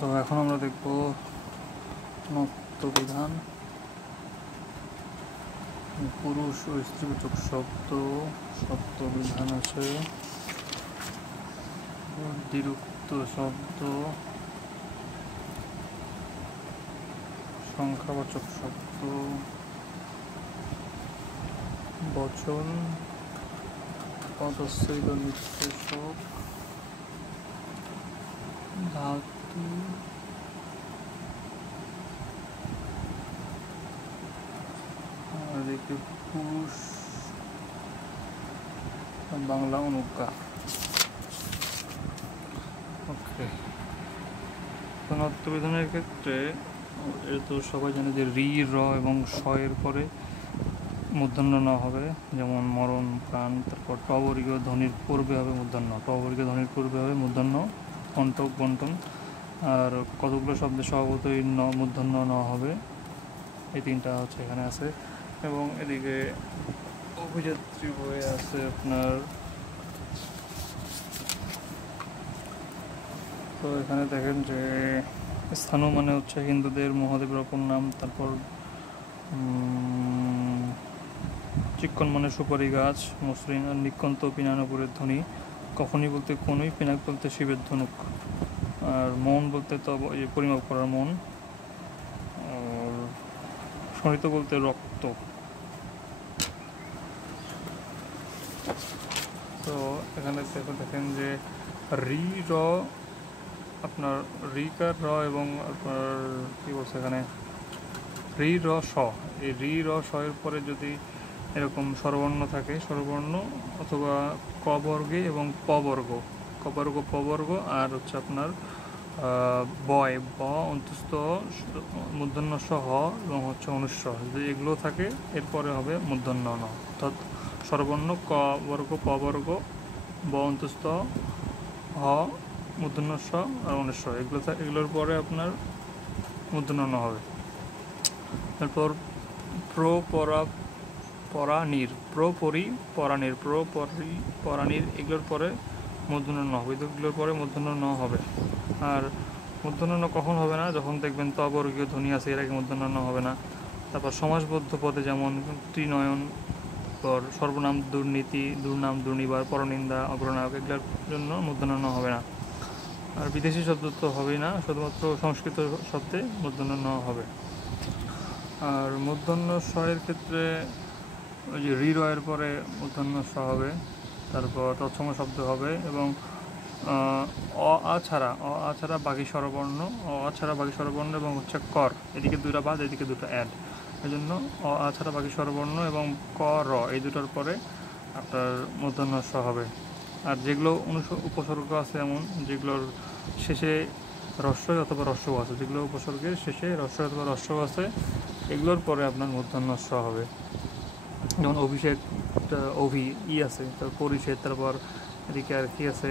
তো এখন আমরা দেখব নত্যবিধান। পুরুষ ও স্ত্রীবাচক শব্দবিধান আছে, দ্বিরুক্ত শব্দ, সংখ্যাবাচক শব্দ, বচন, পদচ্ছেদ ও নির্দেশক, ধাতু, আর একে পুরুষ বাংলা অনুজ্ঞা। ওকে, তো নত্যবিধানের ক্ষেত্রে এটা তো সবাই জানে যে রি, র এবং স এর পরে মূর্ধন্য ন হবে, যেমন মরণ, প্রাণ। তারপর টবর্গীয় ধ্বনির পূর্বে হবে মূর্ধন্য, টবর্গীয় ধ্বনির পূর্বে হবে মূর্ধন্য, কণ্টক, বন্টন। আর কতগুলো শব্দে স্বভাবতই মূর্ধন্য ন হবে, এই তিনটা হচ্ছে এখানে আছে। এবং এদিকে অভিযাত্রী বইয়ে আছে আপনার, তো এখানে দেখেন যে স্থানু মানে হচ্ছে হিন্দুদের মহাদেবের অপর নাম। তারপর চিক্কন মানে সুপারি গাছ, মসৃণ। আর নিকন্ত পিনানপুরের ধ্বনি, কখনই বলতে কোনই, পিনাক বলতে শিবের ধনুক। আর মন বলতে তো পরিমাপ করার মন। আর শনিত বলতে রক্ত। তো এখানে দেখেন যে রি, র, আপনার রিকার র এবং আপনার কী বলছে এখানে রি, র, স। এই রি, র, স এর পরে যদি এরকম স্বরবর্ণ থাকে, স্বরবর্ণ অথবা ক বর্গে এবং প বর্গ, ক বর্গ, প বর্গ, আর হচ্ছে আপনার বয়, ব অন্তস্থ মূর্ধন্য স, হ এবং হচ্ছে অনুস্বর, যদি এগুলো থাকে এরপরে হবে মূর্ধন্য ন। অর্থাৎ স্বরবর্ণ ক বর্গ, প বর্গ, ব অন্তস্থ, হ, মূর্ধন্য স আর অনুস্বর, এগুলোর পরে আপনার মূর্ধন্য ন হবে। তারপর প্র, পরা, পরানির, প্রপরি, পরানির, প্রপরি, পরানির, এগুলোর পরে মূর্ধন্য ন হবে, এগুলোর পরে মূর্ধন্য ন হবে। আর মূর্ধন্য ন কখন হবে না? যখন দেখবেন তবর্গীয় ধ্বনি আছে, এর আগে মূর্ধন্য ন হবে না। তারপর সমাসবদ্ধ পদে যেমন ত্রিনয়ন, পর সর্বনাম দুর্নীতি, দুর্নাম দুর্নিবার, পরনিন্দা, অগ্রনায়ক, এগুলোর জন্য মূর্ধন্য ন হবে না। আর বিদেশি শব্দ তো হবেই না, শুধুমাত্র সংস্কৃত শব্দে মূর্ধন্য ন হবে। আর মূর্ধন্য স এর ক্ষেত্রে ওই যে রি, র এর পরে মূর্ধন্য স হবে, তারপর তৎসম শব্দ হবে। এবং অ আ ছাড়া বাকি স্বরবর্ণ, এবং হচ্ছে কর, এদিকে দুটো বাদ, এদিকে দুটো অ্যাড, এই জন্য অ আ ছাড়া বাকি স্বরবর্ণ এবং ক, র এই দুটোর পরে আপনার মূর্ধন্য স হবে। আর যেগুলো উপসর্গ আছে, এমন যেগুলোর শেষে রস্বই অথবা রস্বও আছে, যেগুলো উপসর্গের শেষে রস্বই অথবা রস্বও আছে, এগুলোর পরে আপনার মূর্ধন্য স হবে। যেমন অভিষেক, অভি ই আছে, তারপর পরিষেদ, তারপর এদিকে আর কি আছে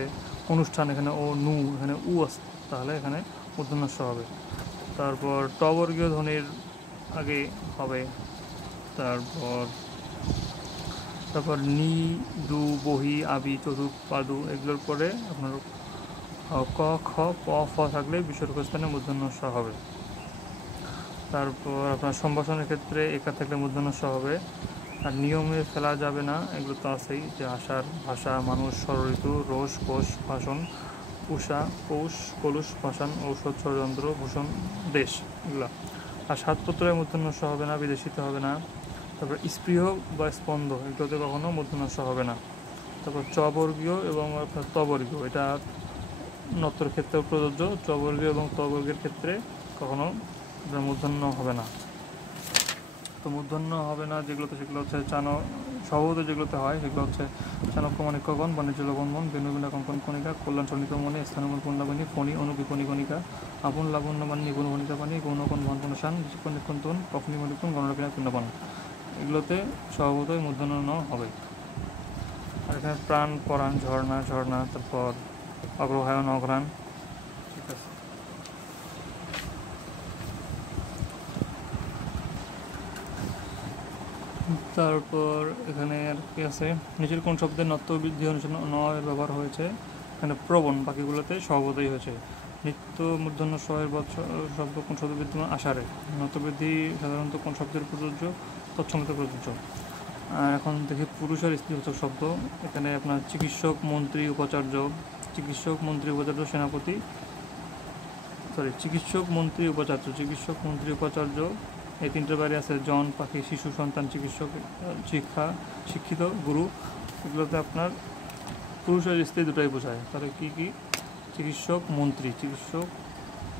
অনুষ্ঠান, এখানে ও নু, এখানে উ আছে, তাহলে এখানে মূর্ধন্য স হবে। তারপর টবর্গীয় ধ্বনির আগে হবে। তারপর নি, দু, বহি, আবি, চতুর্থ, পাদু, এগুলোর পরে আপনার ক, খ, প, ফ থাকলে বিসর্গস্থানে মূর্ধন্য স হবে। তারপর আপনার সম্ভাষণের ক্ষেত্রে একা থাকলে মূর্ধন্য স হবে। আর নিয়মে ফেলা যাবে না, এগুলো তো আছেই, যে আষাঢ়, ভাষা, মানুষ, ষড়ঋতু, রোষ, কোষ, ভাষণ, উষা, পৌষ, কলুষ, ভাষণ, ঔষধ, ষড়যন্ত্র, ভূষণ, দেশ, এগুলো। আর সাতপত্রের মূর্ধন্য স হবে না, বিদেশিতে হবে না। তারপর স্পৃহ বা স্পন্দ, এগুলোতে কখনো মূর্ধন্য স হবে না। তারপর চবর্গীয় এবং আপনার তবর্গীয়, এটা নত্যর ক্ষেত্রেও প্রযোজ্য। চবর্গীয় এবং তবর্গের ক্ষেত্রে কখনো মূর্ধন্য হবে না। তো মূর্ধন্য হবে না যেগুলোতে, সেগুলো হচ্ছে স্বভাবত যেগুলোতে হয়, সেগুলো হচ্ছে চাণক্য, মাণিক্যগণ, বাণিজ্য লবণমন, বেণুবিনা কঙ্কন কণিকা, কল্যাণ চন্ডিত মনে, স্থানমূল পুণ্যাবাণী, ফণি, অনুবিপণী কণিকা, আপন লাবণ্যবাণী, নিপুণ ভণিতা পানি, গৌণকণ ভনকন শান, বিচিক্ষণ নিক্ষন্তন, কখনি মণিকুণ, গণরবিনা পুণ্যপান, এগুলোতে স্বভাবতই মূর্ধন্য ন হবে। আর এখানে প্রাণ, পরাণ, ঝর্ণা, ঝর্ণা, তারপর অগ্রহায়ণ, অঘ্রাণ, ঠিক আছে। তারপর এখানে আর কি আছে, নিচের কোন শব্দের নত্য বৃদ্ধি অনুসারে ন এর ব্যবহার হয়েছে? এখানে প্রবণ, বাকিগুলোতে স্বভাবতই হয়েছে। নিত্য মূর্ধন্য শয়ের বছর শব্দ কোন শব্দ বিদ্যমান আষাঢ়ে। নতবৃদ্ধি সাধারণত কোন শব্দের প্রযোজ্য? তৎসমিত প্রযোজ্য। আর এখন দেখি পুরুষ আর স্ত্রীবাচক শব্দ। এখানে আপনার চিকিৎসক, মন্ত্রী, উপাচার্য। চিকিৎসক, মন্ত্রী, উপাচার্য, সেনাপতি, চিকিৎসক, মন্ত্রী, উপাচার্য। চিকিৎসক, মন্ত্রী, উপাচার্য এই তিনটের বাইরে আছে জন, পাখি, শিশু, সন্তান, চিকিৎসক, শিক্ষিত, গুরু। এগুলোতে আপনার পুরুষ আর স্ত্রী দুটাই বোঝায়। তাহলে কি কি? চিকিৎসক,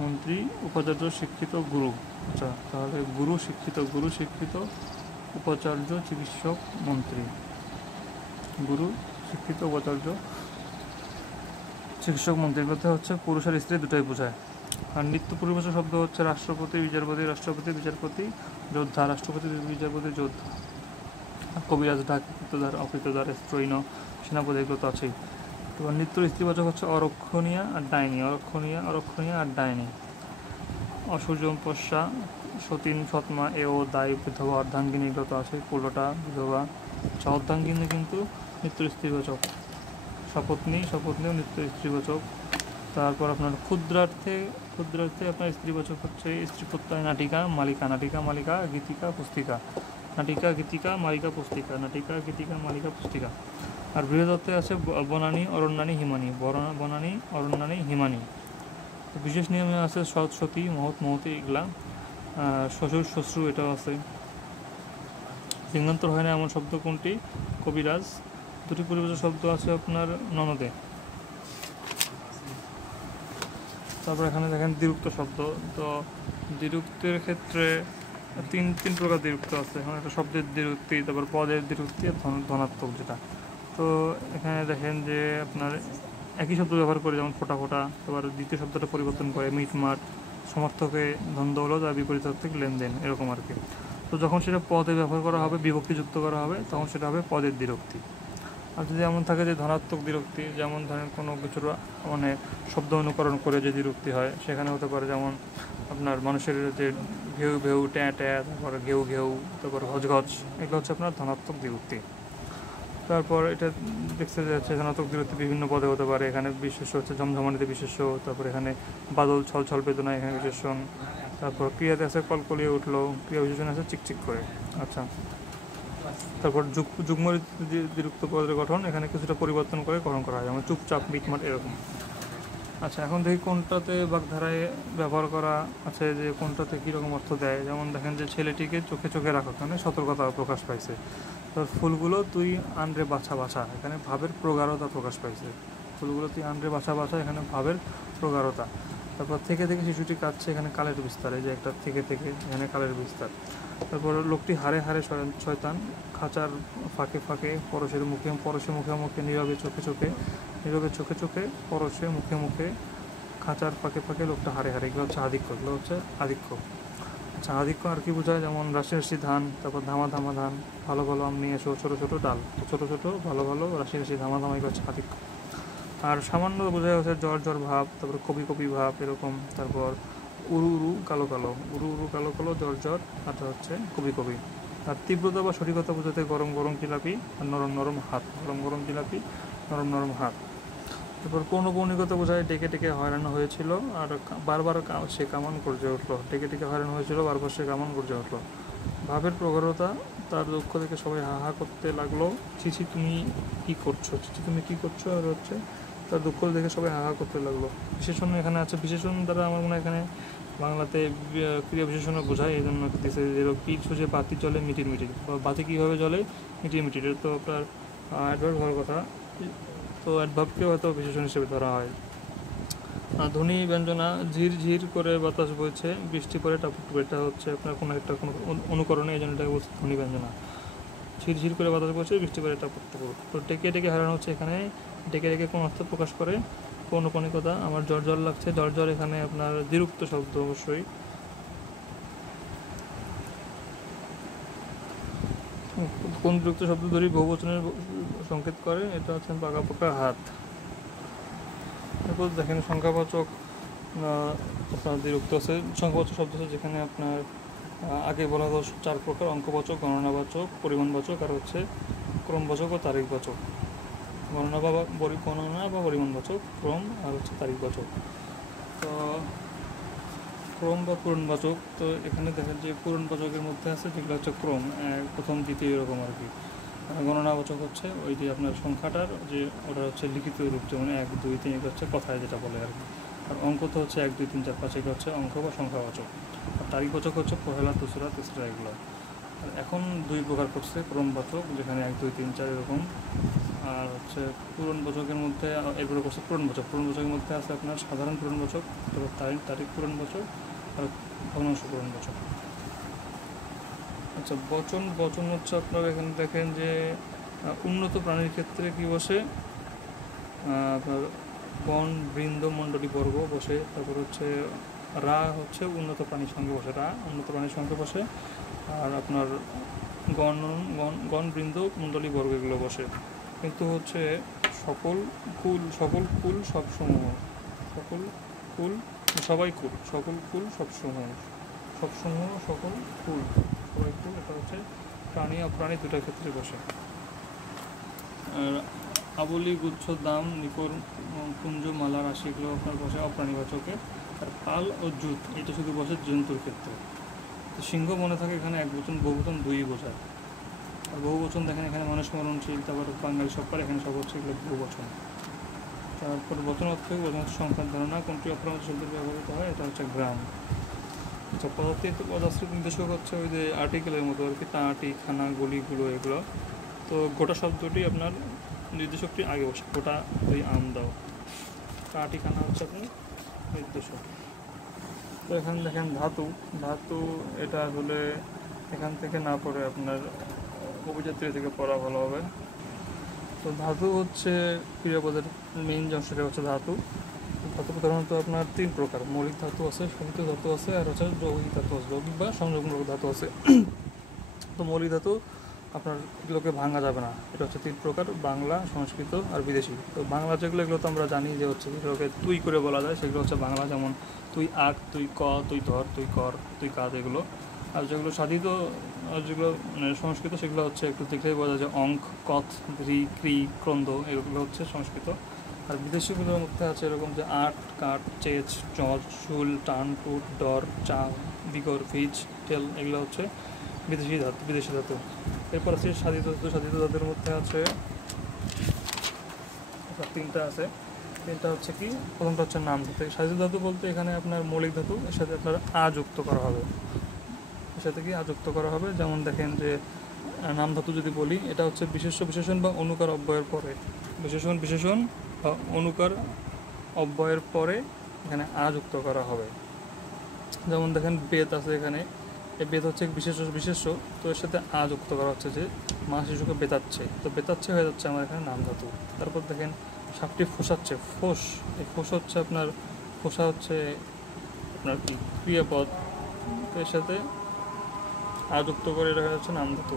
মন্ত্রী, উপাচার্য, শিক্ষিত, গুরু। আচ্ছা, তাহলে গুরু শিক্ষিত, উপাচার্য, চিকিৎসক, মন্ত্রী। গুরু, শিক্ষিত, উপাচার্য, চিকিৎসক, মন্ত্রী। এগুলোতে হচ্ছে পুরুষ আর স্ত্রী দুটাই বোঝায়। আর নিত্য পরিভাষা শব্দ হচ্ছে রাষ্ট্রপতি, বিচারপতি, যোদ্ধা। রাষ্ট্রপতি, বিচারপতি, যোদ্ধা। কবিরাজ, ঢাক, কৃতদার, অকৃতদার, স্ত্রৈণ, সেনাপতি, এগুলো তো আছেই। এবার নিত্য স্ত্রীবাচক হচ্ছে অরক্ষণীয়া আর ডাইনি। অসূর্যপস্যা, সতীন, সৎমা, এও, দায়ী, বিধবা, অর্ধাঙ্গিনী, এগুলো তো আছে। কুলটা, বিধবা। অর্ধাঙ্গিনী কিন্তু নিত্য স্ত্রীবাচক। সপত্নীও নিত্য স্ত্রীবাচক। তারপর আপনার ক্ষুদ্রার্থে আপনার স্ত্রীবাচক হচ্ছে স্ত্রী প্রত্যয় নাটিকা, মালিকা, গীতিকা, পুস্তিকা। আর বৃহদত্তে আছে বনানী, অরণ্যানী, হিমানী। বিশেষ নিয়মে আছে সৎ, সতী, মহৎ, এগুলা। শ্বশুর, এটাও আছে। লিঙ্গান্তর হয় না এমন শব্দ কোনটি? কবিরাজ। দুটি পরিভাষা শব্দ আছে আপনার ননদে। তারপর এখানে দেখেন দ্বিরুক্ত শব্দ। তো দ্বিরুক্তের ক্ষেত্রে তিন প্রকার দ্বিরুক্ত আছে। এখন একটা শব্দের দ্বিরুক্তি, তারপর পদের দ্বিরুক্তি, ধনাত্মক যেটা। তো এখানে দেখেন যে আপনার একই শব্দ ব্যবহার করে, যেমন ফোটা, তারপর দ্বিতীয় শব্দটা পরিবর্তন করে মিটমাট, সমর্থকে ধন দৌলত আর বিপরীত অর্থে লেনদেন, এরকম আর কি। তো যখন সেটা পদে ব্যবহার করা হবে, বিভক্তি যুক্ত করা হবে, তখন সেটা হবে পদের দ্বিরুক্তি। আর যদি এমন থাকে যে ধনাত্মক দ্বিরুক্তি, যেমন ধরেন কোনো কিছুর মানে শব্দ অনুকরণ করে যে দ্বিরুক্তি হয়, সেখানে হতে পারে যেমন আপনার মানুষের যে ঘেউ, ট্যাঁ, তারপর ঘেউ, তারপর ঘজ, এগুলো হচ্ছে আপনার ধনাত্মক দ্বিরুক্তি। তারপর এটা দেখতে যাচ্ছে ধনাত্মক দ্বিরুক্তি বিভিন্ন পদে হতে পারে। এখানে বিশেষ্য হচ্ছে ঝমঝমানিতে বিশেষ্য, তারপর এখানে বাদল, ছল বেদনা, এখানে বিশেষণ। তারপর ক্রিয়াতে আছে কলকলিয়ে উঠলো, ক্রিয়া বিশেষণ আছে চিকচিক করে। আচ্ছা, তারপর যুগ্ম দ্বিরুক্ত পদের গঠন, এখানে কিছুটা পরিবর্তন করে গঠন করা হয়, যেমন চুপচাপ, মিটমাট, এরকম। আচ্ছা, এখন দেখি কোনটাতে বাগধারায় ব্যবহার করা আছে, যে কোনটাতে কীরকম অর্থ দেয়। যেমন দেখেন যে ছেলেটিকে চোখে রাখো, এখানে সতর্কতা প্রকাশ পাইছে। তোর ফুলগুলো তুই আনরে বাছা, এখানে ভাবের প্রগাঢ়তা প্রকাশ পাইছে। ফুলগুলো তুই আনরে বাছা, এখানে ভাবের প্রগাঢ়তা। তারপর থেকে শিশুটি কাঁদছে, এখানে কালের বিস্তার, এই যে একটা থেকে এখানে কালের বিস্তার। তারপর লোকটি হারে শয়তান, খাঁচার ফাঁকে, পরশে মুখে, নীরবে চোখে, পরশে মুখে, খাঁচার ফাঁকে, লোকটা হারে, এগুলো হচ্ছে আধিক্য। আচ্ছা, আধিক্য আর কি বোঝায়? যেমন রাশি ধান, তারপর ধামা ধান, ভালো আম নিয়ে এসো, ছোটো ডাল, ছোটো ভালো রাশি ধামা, এগুলো হচ্ছে আধিক্য। আর সামান্য বোঝায় হচ্ছে জ্বর ভাব, তারপর কবি ভাব, এরকম। তারপর উরু কালো, জ্বর, আর হচ্ছে কবি। আর তীব্রতা বা সঠিকতা বোঝাতে গরম জিলাপি, আর নরম হাত, গরম জিলাপি, নরম হাত। তারপর পৌনঃপুনিকতা বোঝায় ডেকে হয়রানো হয়েছিল, আর বারবার সে কামান গর্জে উঠলো। ডেকে হয়রানো হয়েছিল, বারবার সে কামান গর্জে উঠলো। ভাবের প্রগাঢ়তা, তার দুঃখ থেকে সবাই হা করতে লাগলো। চিচি তুমি কি করছো, আর হচ্ছে তার দুঃখ দেখে সবাই হা করতে লাগলো। বিশেষণ এখানে আছে, বিশেষণ দ্বারা আমার মনে হয় এখানে বাংলাতে ক্রিয়া বিশেষণ বোঝায়, এই জন্য দিচ্ছে কিছু যে বাতি জ্বলে মিটির, বাতি কীভাবে জ্বলে মিটির, তো আপনার অ্যাডভার্ব হওয়ার কথা। তো অ্যাডভার্বকেও হয়তো বিশেষণ হিসেবে ধরা হয়। ধ্বনি ব্যঞ্জনা, ঝির করে বাতাস বইছে, বৃষ্টি পরে টাপুর, এটা হচ্ছে আপনার কোনো অনুকরণে, এই জন্য এটাকে বলছে ধ্বনি ব্যঞ্জনা। ঝির করে বাতাস বইছে, বৃষ্টি পরে টাপুর। তো ডেকে হারানো হচ্ছে, এখানে ডেকে কোন অর্থ প্রকাশ করে? পৌনঃপুনিকতা। আমার জ্বর লাগছে, জ্বর, এখানে আপনার দ্বিরুক্ত শব্দ অবশ্যই। কোন বিরক্ত শব্দ ধরি বহুবচনের সংকেত করে? এটা হচ্ছে পাকা হাত। এরপর দেখেন সংখ্যাবাচক আপনার দ্বিরুক্ত আছে। সংখ্যাবাচক শব্দ আছে যেখানে আপনার আগে বলা হলো 4 প্রকার: অঙ্কবাচক, গণনাবাচক, পরিমাণবাচক, আর হচ্ছে ক্রমবাচক ও তারিখবাচক। গণনা বা পরিমাণবাচক, ক্রম, আর হচ্ছে তারিখবাচক। তো ক্রম বা পূরণবাচক, তো এখানে দেখেন যে পূরণবাচকের মধ্যে আছে যেগুলো হচ্ছে ক্রম, প্রথম দ্বিতীয় এরকম আর কি। গণনাবাচক হচ্ছে ওই যে আপনার সংখ্যাটার যে ওটা হচ্ছে লিখিত রূপ, যেমন 1 2 3 এগুলো হচ্ছে কথায় যেটা বলে আর কি। আর অঙ্ক তো হচ্ছে 1 2 3 4 5 এগুলো হচ্ছে অঙ্ক বা সংখ্যাবাচক। আর তারিখবাচক হচ্ছে পহেলা দুসরা তেসরা এগুলো। আর এখন দুই প্রকার করছে ক্রমবাচক, যেখানে 1 2 3 4 এরকম। আর হচ্ছে পূরণবাচকের মধ্যে এগুলো করছে পূরণবাচক। পূরণবাচকের মধ্যে আছে আপনার সাধারণ পূরণবাচক, তারপর তারিখ পূরণবাচক আর ভগ্নাংশ পূরণবাচক। আচ্ছা, বচন হচ্ছে আপনার এখানে দেখেন যে উন্নত প্রাণীর ক্ষেত্রে কি বসে, আপনার গণ বৃন্দ মণ্ডলী বর্গ বসে। তারপর হচ্ছে রা হচ্ছে উন্নত প্রাণীর সঙ্গে বসে, রা উন্নত প্রাণীর সঙ্গে বসে। আর আপনার গণ গণ বৃন্দ মণ্ডলী বর্গ এগুলো বসে। কিন্তু হচ্ছে সকল কুল সব সমূহ, সকল কুল সবাই কুল, সকল কুল সব সমূহ, সকল কুল সবাই কুল, এটা হচ্ছে প্রাণী অপ্রাণী দুটার ক্ষেত্রে বসে। আর আবলি গুচ্ছ দাম নিকর কুঞ্জ মালা রাশি এগুলো আপনার বসে অপ্রাণীবাচকে। আর পাল ও জুত এটা শুধু বসে জন্তুর ক্ষেত্রে। তো সিংহ মনে থাকে এখানে এক বচন, বহুবচন দুই বোঝায়। আর বহুবচন দেখেন এখানে মানুষ মরণশীল, তারপর বাঙালি সব পারে, এখানে সব হচ্ছে এগুলো বহুবচন। তারপর বচন অর্থ সংখ্যার ধারণা কোনটি অপ্রাণী শব্দ ব্যবহৃত হয়, এটা হচ্ছে গ্রাম। আচ্ছা, পদাশ্রিত নির্দেশক হচ্ছে ওই যে আর্টিকেলের মতো আর কি, টাটি খানা গলিগুলো এগুলো। তো গোটা শব্দটি আপনার নির্দেশকটি আগে বসে, গোটা ওই আম দাও। টাটি খানা হচ্ছে আপনার নির্দেশক। তো এখানে দেখেন ধাতু এটা আসলে এখান থেকে না পড়ে আপনার অভিযাত্রী থেকে পড়া ভালো হবে। তো ধাতু হচ্ছে ক্রিয়াপদের মেইন অংশটা হচ্ছে ধাতু। ধাতু প্রধানত আপনার 3 প্রকার, মৌলিক ধাতু আছে, সহিত ধাতু আছে, আর হচ্ছে যৌগিক ধাতু আছে, যৌগিক বা সংযোগমূলক ধাতু আছে। তো মৌলিক ধাতু আপনার এগুলোকে ভাঙা যাবে না, এটা হচ্ছে 3 প্রকার, বাংলা, সংস্কৃত আর বিদেশি। তো বাংলা যেগুলো এগুলো তো আমরা জানি যে হচ্ছে এগুলোকে তুই করে বলা যায়, সেগুলো হচ্ছে বাংলা, যেমন তুই আঁক, তুই ক, তুই ধর, তুই কর, তুই কাঁদ এগুলো। আর যেগুলো সাধিত যেগুলো মানে সংস্কৃত, সেগুলো হচ্ছে একটু দেখলেই বোঝা যায় অঙ্ক, কথ, ধ্রি, ক্রি, ক্রন্দ এগুলো হচ্ছে সংস্কৃত। আর বিদেশিগুলোর মধ্যে আছে এরকম যে আট, কাঠ, চেচ, চচ, শুল, টান, টুট, ডর, চা, বিগর, ভিজ, টেল এগুলো হচ্ছে বিদেশি ধাতু। এরপর আছে সাধিত ধাতুর মধ্যে আছে 3টা আছে। 3টা হচ্ছে কি, প্রথমটা হচ্ছে নাম ধাতু। সাধিত ধাতু বলতে এখানে আপনার মৌলিক ধাতু, এর সাথে আপনার যুক্ত করা হবে, এর সাথে কি যুক্ত করা হবে। যেমন দেখেন যে নাম ধাতু যদি বলি, এটা হচ্ছে বিশেষণ বা অনুকার অব্যয়ের পরে, বিশেষণ বা অনুকার অব্যয়ের পরে এখানে যুক্ত করা হবে। যেমন দেখেন বেদ আছে এখানে, এই বেদ হচ্ছে বিশেষ্য, তো এর সাথে যুক্ত করা হচ্ছে যে মা শিশুকে বেতাচ্ছে, তো বেতাচ্ছে হয়ে যাচ্ছে আমার এখানে নাম ধাতু। তারপর দেখেন সাপটি ফোসাচ্ছে, এই ফোস হচ্ছে আপনার, ফোসা হচ্ছে আপনার কি ক্রিয়াপদ, তো এর সাথে যুক্ত করে রাখা যাচ্ছে নাম ধাতু।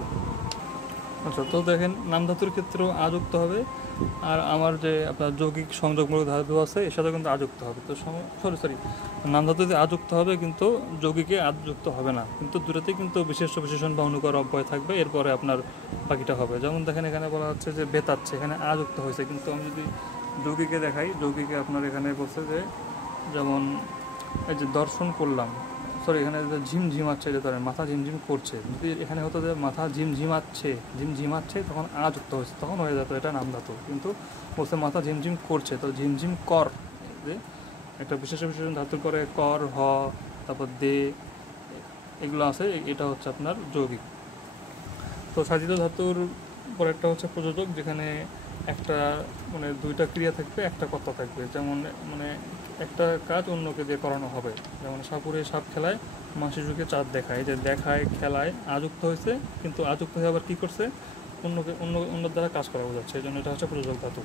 আচ্ছা, তো দেখেন নাম ধাতুর ক্ষেত্রেও যুক্ত হবে, আর আমার যে আপনার যৌগিক সংযোগমূলক ধাতু আছে এর সাথে কিন্তু যুক্ত হবে। তো সরি নাম ধাতুতে যুক্ত হবে, কিন্তু যৌগিকে যুক্ত হবে না, কিন্তু দুটোতেই কিন্তু বিশেষণ বা অনুকার অব্যয় থাকবে, এরপরে আপনার বাকিটা হবে। যেমন দেখেন এখানে বলা হচ্ছে যে বেতাচ্ছে, এখানে যুক্ত হয়েছে, কিন্তু আমি যদি যৌগিকে দেখাই, যৌগিকে আপনার এখানে বলছে যে যেমন এই যে দর্শন করলাম, সরি এখানে যে ঝিমঝিমাচ্ছে, যে ধরেন মাথা ঝিমঝিম করছে, যদি এখানে হতো যে মাথা ঝিমঝিমাচ্ছে তখন যুক্ত হয়েছে, তখন হয়ে যেত এটা নাম ধাতু। কিন্তু বলছে মাথা ঝিমঝিম করছে, তো ঝিমঝিম কর, যে একটা বিশেষণ ধাতুর পরে কর, হ, তারপর দে এগুলো আছে, এটা হচ্ছে আপনার যৌগিক। তো সাধিত ধাতুর পর একটা হচ্ছে প্রযোজক, যেখানে একটা মানে 2টা ক্রিয়া থাকবে, একটা কর্তা থাকবে। যেমন মানে একটা কাজ অন্যকে দিয়ে করানো হবে, যেমন সাপুরে সাপ খেলায় মা শিশুকে চাঁদ দেখায়, যে দেখায় খেলায় যুক্ত হয়েছে, কিন্তু যুক্ত হয়ে আবার কী করছে, অন্য দ্বারা কাজ করা বোঝাচ্ছে, এই জন্য এটা হচ্ছে প্রযোজক ধাতু।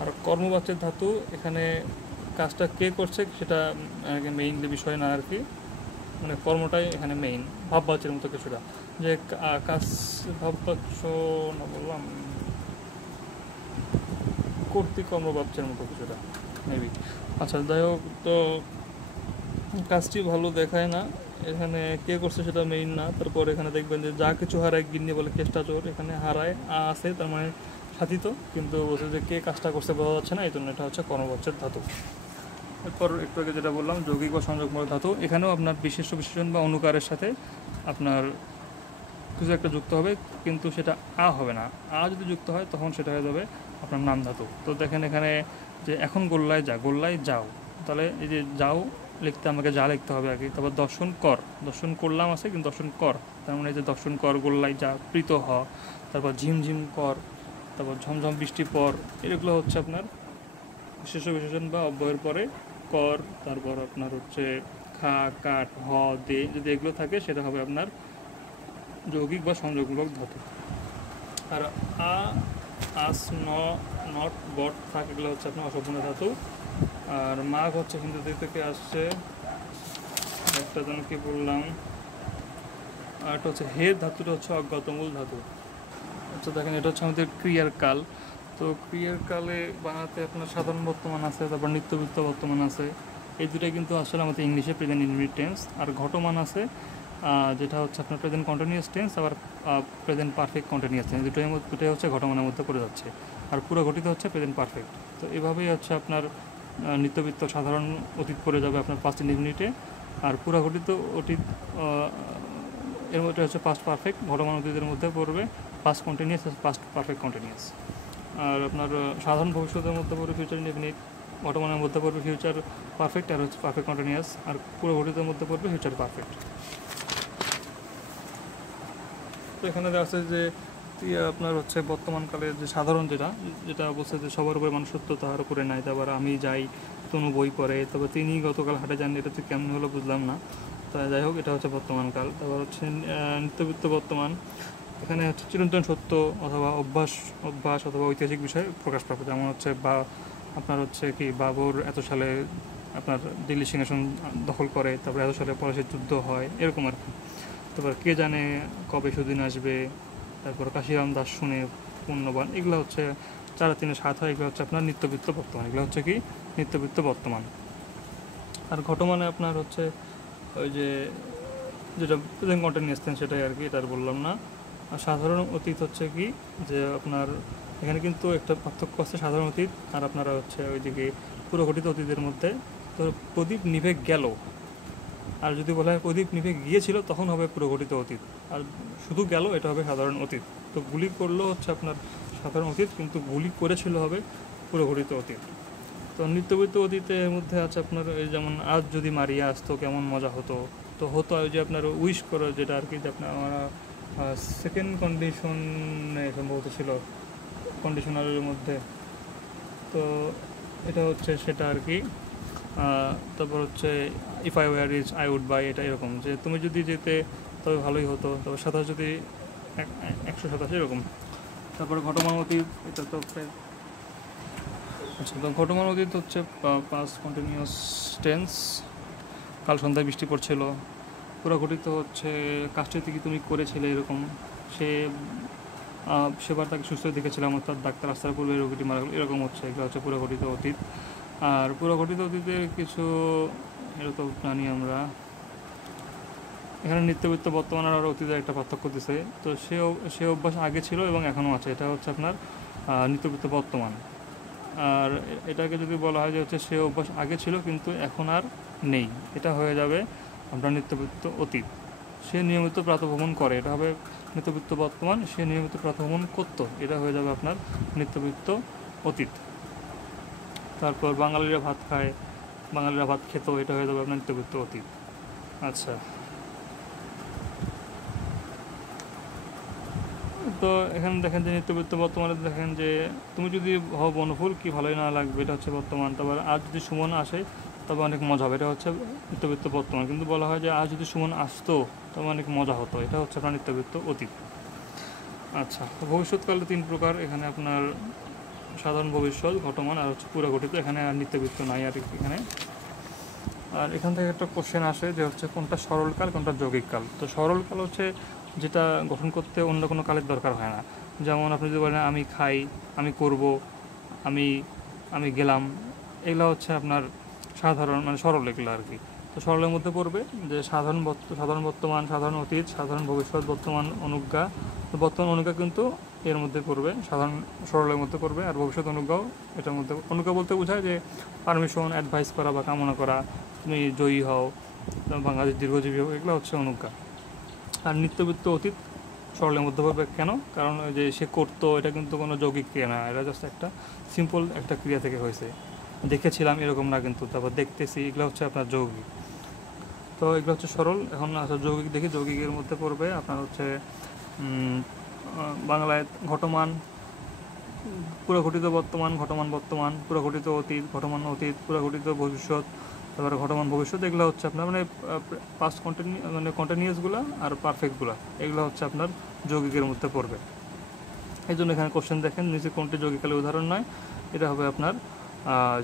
আর কর্মবাচ্যের ধাতু, এখানে কাজটা কে করছে সেটা মেইনলি বিষয় না আর কি, মানে কর্মটাই এখানে মেইন, ভাববাচ্যের মতো কিছুটা, যে কাজ ভাববাচ্য না বললাম, কর্তৃক কর্মবাচ্যের মতো কিছুটা মেবি। আচ্ছা, যাই হোক, তো কাজটি ভালো দেখায় না, এখানে কে করছে সেটা মেইন না। তারপর এখানে দেখবেন যে যা কিছু হারায় গিন্নি বলে কেষ্টা চোর, এখানে হারায় আছে, তার মানে সাধিত, কিন্তু বলছে যে কে কাজটা করছে বোঝা যাচ্ছে না, এই জন্য এটা হচ্ছে কর্মবাচ্যের ধাতু। এরপর একটু আগে যেটা বললাম যৌগিক বা সংযোগমূলক ধাতু, এখানেও আপনার বিশেষ্য বিশেষণ বা অনুকারের সাথে আপনার কিছু একটা যুক্ত হবে, কিন্তু সেটা আ হবে না। আ যদি যুক্ত হয় তখন সেটা হয়ে যাবে আপনার নাম ধাতু। তো দেখেন এখানে যে এখন গোল্লায় যা, গোল্লায় যাও, তাহলে এই যে যাও লিখতে আমাকে যা লিখতে হবে আগে। তারপর দর্শন কর, দর্শন করলাম আছে কিন্তু দর্শন কর, তার মানে এই যে দর্শন কর, গোল্লায় যা, প্রীত হ, তারপর ঝিমঝিম কর, তারপর ঝমঝম বৃষ্টি পর, এগুলো হচ্ছে আপনার বিশেষ্য বিশেষণ বা অব্যয়ের পরে কর, তারপর আপনার হচ্ছে খা, কাঠ, হ, দে, যদি এগুলো থাকে সেটা হবে আপনার যৌগিক বা সংযোগমূলক ধাতু। আর আ, আস, ন, নট, বট, থাক, এগুলো হচ্ছে আপনার অসম্পূর্ণ ধাতু। আর মাঘ হচ্ছে হিন্দু থেকে আসছে, একটা যেন কি বললাম, আর একটা হচ্ছে হে ধাতুটা হচ্ছে অজ্ঞাতমূল ধাতু। আচ্ছা দেখেন এটা হচ্ছে আমাদের ক্রিয়ার কাল। তো ক্রিয়ার কালে বাংলাতে আপনার সাধারণ বর্তমান আছে, তারপর নিত্যবৃত্ত বর্তমান আছে। এই দুটাই কিন্তু আসলে আমাদের ইংলিশে প্রেজেন্ট ইনডিফিনিট টেন্স। আর ঘটমান আছে যেটা হচ্ছে আপনার প্রেজেন্ট কন্টিনিউয়াস টেন্স, আবার প্রেজেন্ট পারফেক্ট কন্টিনিউয়াস টেন্স, দুটোই হচ্ছে ঘটমানের মধ্যে পড়ে যাচ্ছে। আর পুরো ঘটিত হচ্ছে প্রেজেন্ট পারফেক্ট। তো এভাবেই হচ্ছে আপনার নিত্যবৃত্ত সাধারণ অতীত পড়ে যাবে আপনার পাস্ট ইনডিফিনিটে। আর পুরো ঘটিত অতীত এর মধ্যে হচ্ছে পাস্ট পারফেক্ট, ঘটমান অতীতের মধ্যে পড়বে past continuous, past perfect continuous. আর আপনার সাধারণ ভবিষ্যতের মধ্যে পড়বে ফিউচার ইনডিফিনিট, বর্তমানের মধ্যে পড়বে ফিউচার পারফেক্ট আর হচ্ছে পারফেক্ট কন্টিনিউয়াস, আর পুরো ঘটিতের মধ্যে পড়বে ফিউচার পারফেক্ট। তো এখানে দেখা যাচ্ছে যে আপনার হচ্ছে বর্তমানকালে যে সাধারণ যেটা বলছে যে সবার উপরে মানুষত্ব তাহার উপরে নাই, তারপর আমি যাই তনু বই পড়ে, তারপর তিনি গতকাল হাটে যান, এটা তো কেমন হলো বুঝলাম না। তা যাই হোক, এটা হচ্ছে বর্তমানকাল। তারপর হচ্ছে নিত্যবৃত্ত বর্তমান, এখানে হচ্ছে চিরন্তন সত্য অথবা অভ্যাস অথবা ঐতিহাসিক বিষয় প্রকাশ পাবে। যেমন হচ্ছে বা আপনার হচ্ছে কি বাবর এত সালে আপনার দিল্লি সিংহাসন দখল করে, তারপরে এত সালে পলাশির যুদ্ধ হয়, এরকম আর কি। তারপর কে জানে কবে সুদিন আসবে, তারপর কাশিরাম দাস শুনে পুণ্যবান, এগুলো হচ্ছে 4 3 7 হয়, এগুলো হচ্ছে আপনার নিত্যবৃত্ত বর্তমান, এগুলো হচ্ছে কি নিত্যবৃত্ত বর্তমান। আর ঘটমানে আপনার হচ্ছে ওই যে যেটা প্রেজেন্ট কন্টিনিউয়াস টেন্স সেটাই আর কি, এটা আর বললাম না। আর সাধারণ অতীত হচ্ছে কি যে আপনার এখানে কিন্তু একটা পার্থক্য আছে সাধারণ অতীত আর আপনারা হচ্ছে ওইদিকে পুরো ঘটিত অতীতের মধ্যে। তো প্রদীপ নিভে গেল, আর যদি বলা হয় প্রদীপ নিভে গিয়েছিল তখন হবে পুরো ঘটিত অতীত, আর শুধু গেল এটা হবে সাধারণ অতীত। তো গুলি করলেও হচ্ছে আপনার সাধারণ অতীত, কিন্তু গুলি করেছিল হবে পুরো ঘটিত অতীত। তো নিত্যবৃত্ত অতীতের মধ্যে আছে আপনার এই যেমন আজ যদি মারিয়া আসতো কেমন মজা হতো। তো হতো ওই যে আপনার উইশ করো, যেটা আর কি যে আপনার আমরা সেকেন্ড কন্ডিশনে সম্ভবত ছিল কন্ডিশনারের মধ্যে। তো এটা হচ্ছে সেটা আর কি। তারপর হচ্ছে if I were is I would by, এটা এরকম যে তুমি যদি যেতে তবে ভালোই হতো, তবে 27 যদি 127 এরকম। তারপরে ঘটমান অতীত, এটা তো আচ্ছা, তো ঘটমান অতীত হচ্ছে পাস্ট কন্টিনিউয়াস টেন্স, কাল সন্ধ্যায় বৃষ্টি পড়ছিল। পুরো ঘটিত হচ্ছে কাজটি কি তুমি করেছিলে এরকম, সে সেবার তাকে সুস্থ দেখেছিলাম, অর্থাৎ ডাক্তার রাস্তার পূর্বে রোগীটি মারা গেল, এরকম হচ্ছে, এগুলো হচ্ছে পুরো ঘটিত অতীত। আর পুরো ঘটিত অতীতের কিছু এটা তো জানি আমরা। এখানে নিত্যবৃত্ত বর্তমান আর অতীতের একটা পার্থক্য দিছে। তো সে অভ্যাস আগে ছিল এবং এখনও আছে, এটা হচ্ছে আপনার নিত্যবৃত্ত বর্তমান। আর এটাকে যদি বলা হয় যে হচ্ছে সে অভ্যাস আগে ছিল কিন্তু এখন আর নেই, এটা হয়ে যাবে আপনার নিত্যবৃত্ত অতীত। সে নিয়মিত প্রাতঃভ্রমণ করে, এটা হবে নিত্যবৃত্ত বর্তমান। সে নিয়মিত প্রাতঃভ্রমণ করতো, এটা হয়ে যাবে আপনার নিত্যবৃত্ত অতীত। তারপর বাঙালিরা ভাত খায়, বাঙালিরা ভাত খেত, এটা হয়ে যাবে আপনার নিত্যবৃত্ত অতীত। আচ্ছা, তো এখানে দেখেন যে নিত্যবৃত্ত বর্তমানে দেখেন যে তুমি যদি হও বনফুল কি ভালোই না লাগবে, এটা হচ্ছে বর্তমান। তারপর আজ যদি সুমন আসে তবে অনেক মজা হবে, এটা হচ্ছে নিত্যবৃত্ত বর্তমান। কিন্তু বলা হয় যে আজ যদি সুমন আসতো তবে অনেক মজা হতো, এটা হচ্ছে আপনার নিত্যবৃত্ত অতীত। আচ্ছা, তো ভবিষ্যৎকালে 3 প্রকার, এখানে আপনার সাধারণ ভবিষ্যৎ, ঘটমান আর হচ্ছে পুরো ঘটিত, এখানে আর নিত্যবৃত্ত নাই আর এখানে। আর এখান থেকে একটা কোশ্চেন আসে যে হচ্ছে কোনটা সরলকাল কোনটা যৌগিক কাল। তো সরলকাল হচ্ছে যেটা গঠন করতে অন্য কোনো কালের দরকার হয় না। যেমন আপনি যদি বলেন আমি খাই, আমি করব, আমি আমি গেলাম, এগুলো হচ্ছে আপনার সাধারণ মানে সরল, এগুলো আর কি। তো সরলের মধ্যে পড়বে যে সাধারণ বর্তমান, সাধারণ অতীত, সাধারণ ভবিষ্যৎ, বর্তমান অনুজ্ঞা। তো বর্তমান অনুজ্ঞা কিন্তু এর মধ্যে পড়বে, সাধারণ সরলের মধ্যে পড়বে। আর ভবিষ্যৎ অনুজ্ঞাও এটার মধ্যে। অনুজ্ঞা বলতে বোঝায় যে পারমিশন, অ্যাডভাইস করা বা কামনা করা, তুমি জয়ী হও, বাংলাদেশ দীর্ঘজীবী হোক, এগুলো হচ্ছে অনুজ্ঞা। আর নিত্যবৃত্ত অতীত সরলের মধ্যে পড়বে। কেন? কারণ ওই যে সে করতো, এটা কিন্তু কোনো যৌগিক ক্রিয়া না, এটা জাস্ট একটা সিম্পল একটা ক্রিয়া থেকে হয়েছে। দেখেছিলাম এরকম না কিন্তু, তারপর দেখতেছি, এগুলো হচ্ছে আপনার যৌগিক। তো এগুলো হচ্ছে সরল। এখন আসলে যৌগিক দেখি। যৌগিকের মধ্যে পড়বে আপনার হচ্ছে বাংলায় ঘটমান, পুরঘটিত বর্তমান, ঘটমান বর্তমান, পুরঘটিত অতীত, ঘটমান অতীত, পুরঘটিত ভবিষ্যৎ, তারপরে ঘটমান ভবিষ্যৎ। এগুলো হচ্ছে আপনার মানে পাস্ট কন্টিনিউয়াসগুলো আর পারফেক্টগুলো, এগুলো হচ্ছে আপনার যৌগিকের মধ্যে পড়বে। এই জন্য এখানে কোশ্চেন দেখেন, নিচে কোনটি যৌগিকালের উদাহরণ নয়? এটা হবে আপনার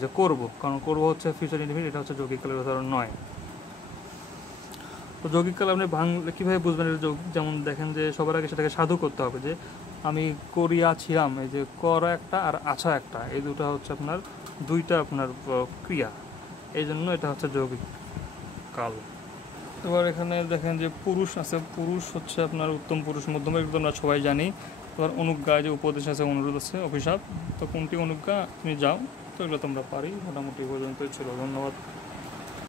যে করব, কারণ করব হচ্ছে ফিউচার ইনডিফিনিট, এটা হচ্ছে যৌগিকালের উদাহরণ নয়। তো যৌগিককাল আপনি কীভাবে বুঝবেন এটা যৌগিক? যেমন দেখেন যে সবার আগে সেটাকে সাধু করতে হবে, যে আমি করিয়াছিলাম, এই যে করা একটা আর আছা একটা, এই দুটো হচ্ছে আপনার দুইটা আপনার ক্রিয়া, এই জন্য এটা হচ্ছে যৌগিক কাল। এবার এখানে দেখেন যে পুরুষ আছে, পুরুষ হচ্ছে আপনার উত্তম পুরুষ, মধ্যম, এগুলো আমরা সবাই জানি। এবার অনুজ্ঞা, যে উপদেশ আছে, অনুরোধ আছে, অভিশাপ। তো কোনটি অনুজ্ঞা তুমি যাও, তো এগুলো তোমরা পারি। মোটামুটি পর্যন্তই ছিল। ধন্যবাদ।